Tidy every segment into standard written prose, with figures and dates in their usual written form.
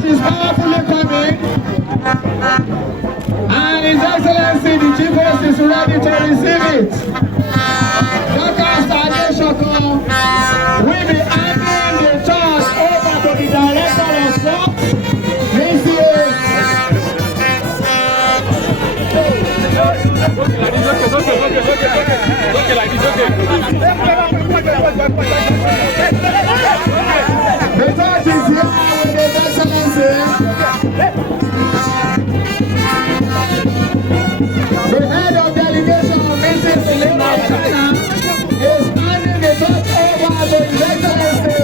torch is powerfully coming. And His Excellency, the Chief Host, is ready to receive it. Dr. Abeokuta will be handing the torch over to the Director of Sports, The torch is here with His Excellency. The head of delegation of Mrs. China is handing the torch over to His Excellency,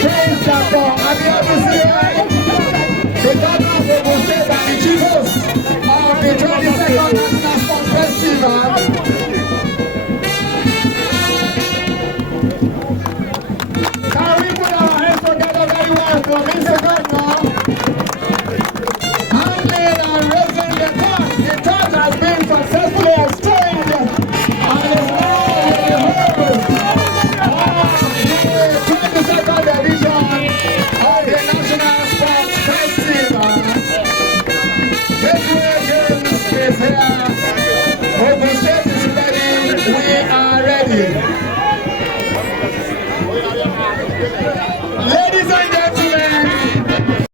President Bola Ahmed Tinubu, the governor of Ogun State and the chief host of the 22nd National Sports Festival. Can we put our hands together very well for Mr. Governor?